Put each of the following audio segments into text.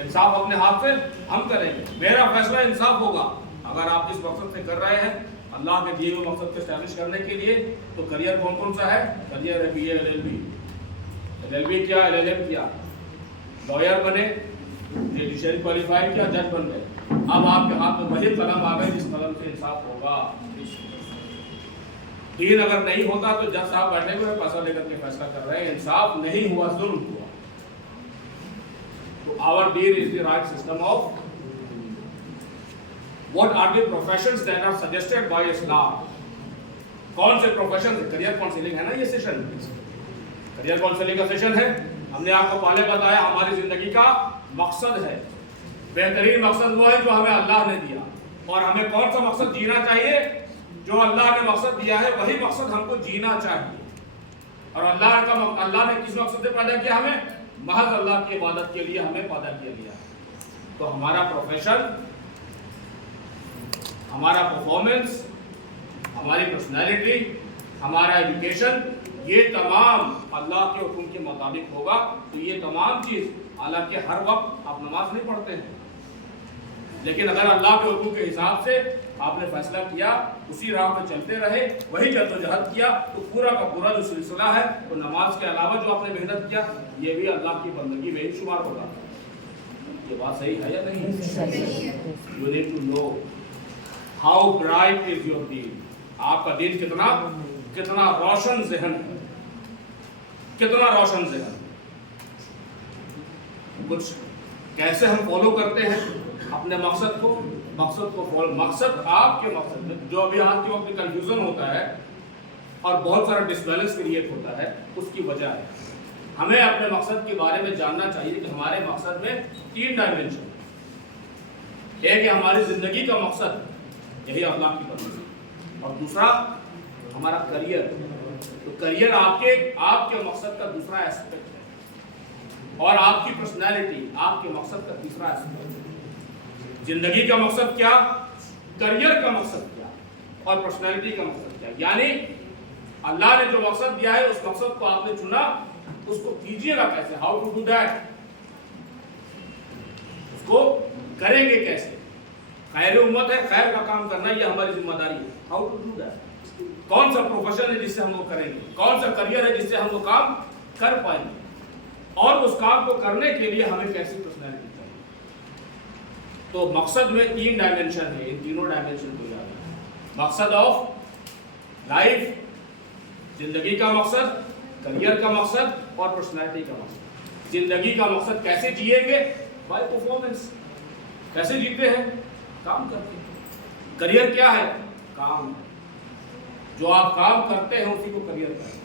انصاف اپنے ہاتھ سے ہم کریں گے، میرا فیصلہ انصاف ہوگا۔ اگر آپ اس مقصد سے کر رہے ہیں اللہ کے دیے ہوئے مقصد کو اسٹیبلش کرنے کے لیے، تو کریئر کون کون سا ہے؟ کریئر ہے B A L L B کیا، LLM کیا، لائر بنے، جوڈیشری کوالیفائی کیا، جج بن گئے۔ اب آپ کے ہاتھ میں وہی قلم آ گئے جس قلم سے انصاف ہوگا۔ دین اگر نہیں ہوتا تو جج صاحب بیٹھے ہوئے پیسہ لے کر کے فیصلہ کر رہے ہیں، انصاف نہیں ہوا، ظلم ہوا۔ تو our deen is the right system of what are the professions that are suggested by Islam۔ کون سے پروفیشن؟ کریئر کاؤنسلنگ ہے نا یہ سیشن، کریئر کاؤنسلنگ کا سیشن ہے۔ ہم نے آپ کو پہلے بتایا ہماری زندگی کا مقصد ہے، بہترین مقصد وہ ہے جو ہمیں اللہ نے دیا، اور ہمیں کون سا مقصد جینا چاہیے؟ جو اللہ نے مقصد دیا ہے وہی مقصد ہم کو جینا چاہیے۔ اور اللہ نے کس مقصد سے پیدا کیا ہمیں؟ محض اللہ کی عبادت کے لیے ہمیں پیدا کیا گیا۔ تو ہمارا پروفیشن، ہمارا پرفارمنس، ہماری پرسنالٹی، ہمارا ایجوکیشن، یہ تمام اللہ کے حکم کے مطابق ہوگا۔ تو یہ تمام چیز، حالانکہ ہر وقت آپ نماز نہیں پڑھتے ہیں، لیکن اگر اللہ کے حکم کے حساب سے آپ نے فیصلہ کیا، اسی راہ پہ چلتے رہے، وہی جدوجہد کیا، تو پورا کا پورا جو سلسلہ ہے وہ نماز کے علاوہ جو آپ نے محنت کیا، یہ بھی اللہ کی بندگی میں ہی شمار ہوگا۔ یہ بات صحیح ہے یا نہیں؟ You need to know how bright is your deen۔ آپ کا دین کتنا روشن ذہن ہے، کتنا روشن ذہن۔ کچھ کیسے ہم فالو کرتے ہیں اپنے مقصد کو فالو، مقصد آپ کے مقصد میں جو ابھی آج کے وقت کنفیوژن ہوتا ہے اور بہت سارا ڈسبیلنس کریٹ ہوتا ہے، اس کی وجہ ہے ہمیں اپنے مقصد کے بارے میں جاننا چاہیے کہ ہمارے مقصد میں 3 ڈائمنشن۔ ایک ہے ہماری زندگی کا مقصد، یہی اللہ کی بندگی، اور دوسرا ہمارا کریئر۔ تو کریئر آپ کے مقصد کا دوسرا ایسپیکٹ ہے، اور آپ کی پرسنالٹی آپ کے مقصد کا تیسرا ایسپیکٹ ہے۔ زندگی کا مقصد کیا، کریئر کا مقصد کیا، اور پرسنالٹی کا مقصد کیا۔ یعنی اللہ نے جو مقصد دیا ہے اس مقصد کو آپ نے چنا، اس کو کیجیے گا کیسے، ہاؤ ٹو ڈو دیٹ، اس کو کریں گے کیسے۔ خیر امت ہے، خیر کا کام کرنا یہ ہماری ذمہ داری ہے۔ ہاؤ ٹو ڈو دیٹ، کون سا پروفیشن ہے جس سے ہم وہ کریں گے، کون سا کریئر ہے جس سے ہم وہ کام کر پائیں گے، اور اس کام کو کرنے کے لیے ہمیں کیسی پرسنالٹی چاہیے۔ تو مقصد میں 3 ڈائمنشن ہے، ان تینوں ڈائمنشن کو یاد رکھیں۔ مقصد آف لائف، زندگی کا مقصد، کریئر کا مقصد، اور پرسنالٹی کا مقصد۔ زندگی کا مقصد کیسے جیئیں گے؟ By performance. کیسے جیتے ہیں؟ کام کرتے ہیں۔ کریئر کیا ہے؟ کام۔ جو آپ کام کرتے ہیں اسی کو کریئر کہتے ہیں۔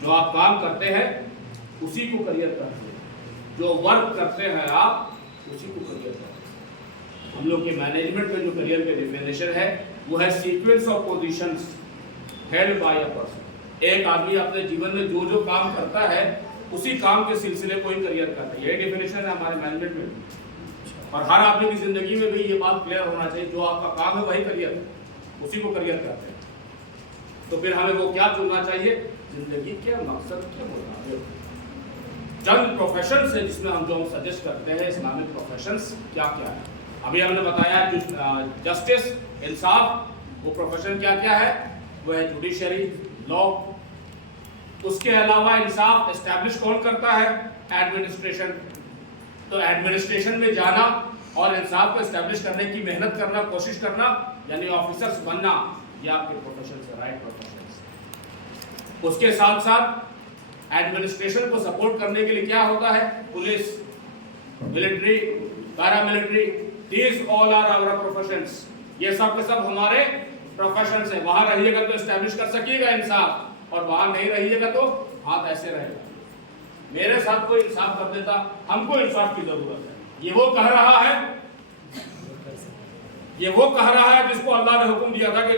جو آپ کام کرتے ہیں اسی کو کریئر کہتے ہیں۔ جو ورک کرتے ہیں آپ اسی کو کریئر کہتے ہیں۔ ہم لوگ کے مینجمنٹ میں جو کریئر کے ڈیفینیشن ہے وہ ہے sequence of positions held by a person. ایک آدمی اپنے جیون میں جو کام کرتا ہے اسی کام کے سلسلے کو ہی کریئر کرتا ہے۔ یہ ڈیفینیشن ہے ہمارے مینجمنٹ میں، اور ہر آدمی کی زندگی میں بھی یہ بات کلیئر ہونا چاہیے، جو آپ کا کام ہے وہی کریئر ہے، اسی کو کریئر کرتے ہیں۔ تو پھر ہمیں وہ کیا چننا چاہیے؟ زندگی کے مقصد کے مطابق چند پروفیشنز ہیں جس میں ہم سجیسٹ کرتے ہیں اسلامک پروفیشنز کیا کیا ہے۔ ابھی ہم نے بتایا جسٹس، انصاف، وہ پروفیشن کیا کیا ہے؟ وہ ہے جوڈیشری، لا۔ اس کے علاوہ انصاف اسٹیبلش کون کرتا ہے؟ ایڈمنسٹریشن۔ تو ایڈمنسٹریشن میں جانا اور انصاف کو اسٹیبلش کرنے کی محنت کرنا، کوشش کرنا، یعنی آفیسرز بننا، یہ آپ کے پروفیشن سے رائٹ پروفیشن سے۔ اس کے ساتھ ساتھ ایڈمنسٹریشن کو سپورٹ کرنے کے لیے کیا ہوتا ہے؟ Police, military, paramilitary, these all are our professions. یہ سب کے سب ہمارے پروفیشنز ہیں۔ وہاں رہیے گا تو اسٹیبلش کر سکیے گا انصاف، اور وہاں نہیں رہیے گا تو ہاتھ ایسے رہے گا۔ میرے ساتھ کوئی انصاف کر دیتا، ہم کو انصاف کی ضرورت ہے۔ یہ وہ کہہ رہا ہے جس کو اللہ نے حکم دیا تھا کہ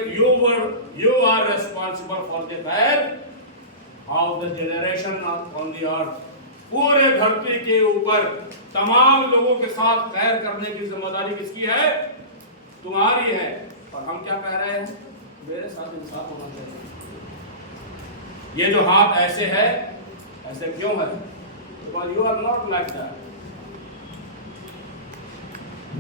you are responsible for the welfare of the generation on the earth۔ پورے دھرتی کے اوپر تمام لوگوں کے ساتھ خیر کرنے کی ذمہ داری کس کی ہے؟ تمہاری ہے۔ اور ہم کیا کہہ رہے ہیں؟ میرے ساتھ انصاف ہونا چاہیے۔ یہ جو ہاتھ ایسے ہے، ایسے کیوں ہے؟ Because you are not like that۔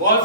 was,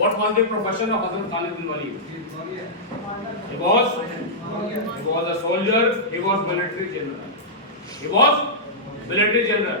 What was the profession of Hazrat Khalid bin Walid? He was a soldier. He was military general. He was military general.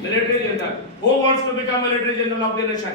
Military general. Who wants to become military general of the nation?